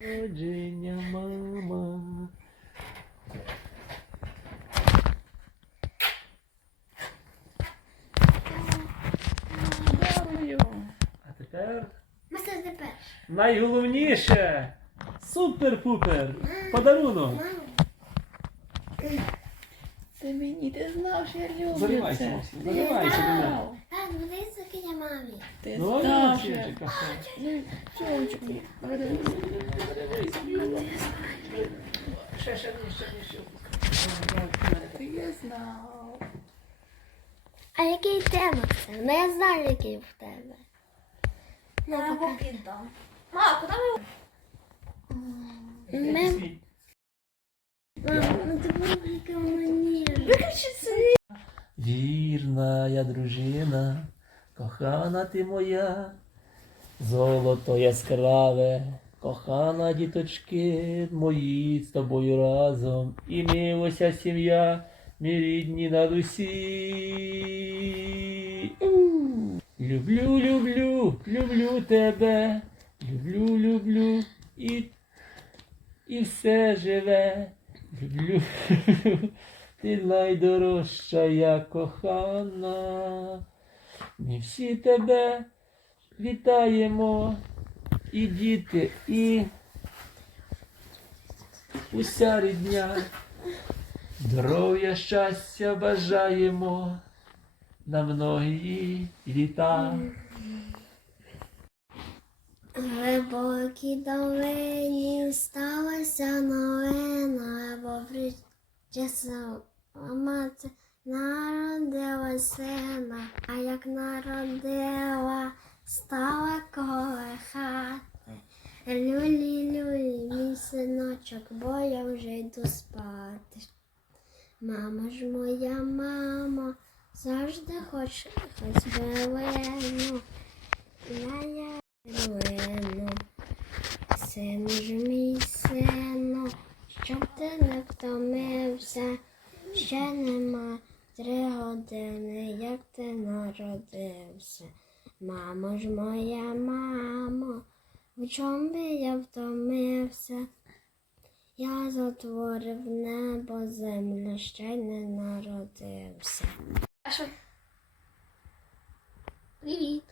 Народження, мама. Дякую. А тепер Маса тепер. найголовніше. Супер-пупер. Подарунок. Це мені ти знав, що я люблю Заливайся, це. Максим, Ти до мене. Ти Ну, знав, що я... Максимчик. Ну, сонечко. Ще, ще, ще, ще. Ти я знав. А який тебе, Максим? Ну я знаю, який в тебе. Ну, Я пока. віддам. Куди ми Мем, мам, ну ти велика мені. Виключи це. Вірна я дружина, кохана ти моя, золото яскраве, кохана діточки мої з тобою разом, і милося сім'я, мій рідні над усі. У. Люблю, люблю, люблю тебе, люблю, люблю і, і все живе. Люблю, ти найдорожча я кохана. Ми всі тебе вітаємо, і діти, і уся рідня. Здоров'я, щастя бажаємо на многії літа. Глибокій долині сталася новина, бо причесала мати народила сина, а як народила, стала коло хати. Люлі, люлі, мій синочок, бо я вже йду спати. Мама ж моя мама, завжди хоче хоч хвилину. Я я Лено, сину ж мій сину, щоб ти не втомився, ще нема три години, як ти народився. Мамо ж моя мамо, в чому би я втомився? Я затворив небо, землю, ще й не народився. Привіт.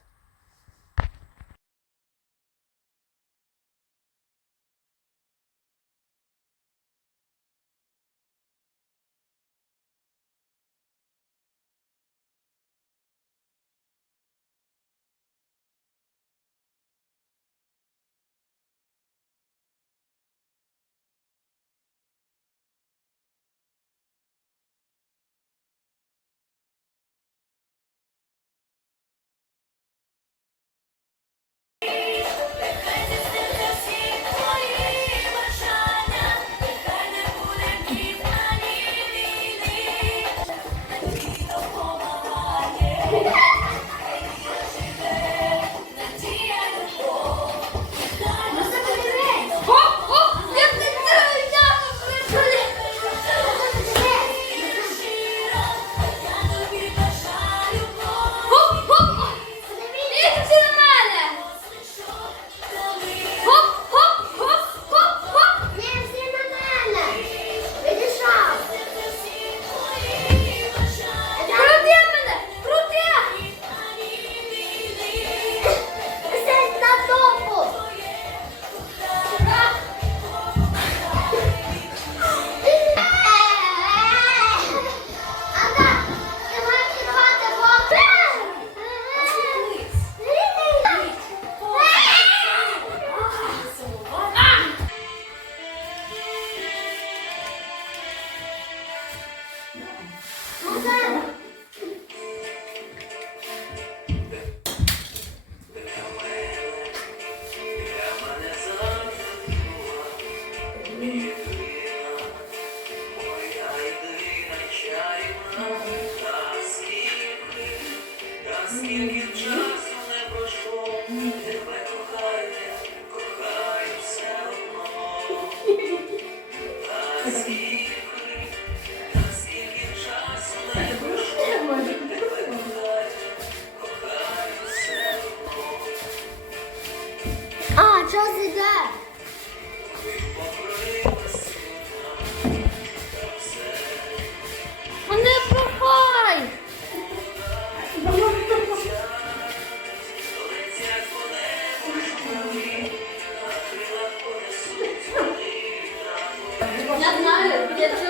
А, bientôt.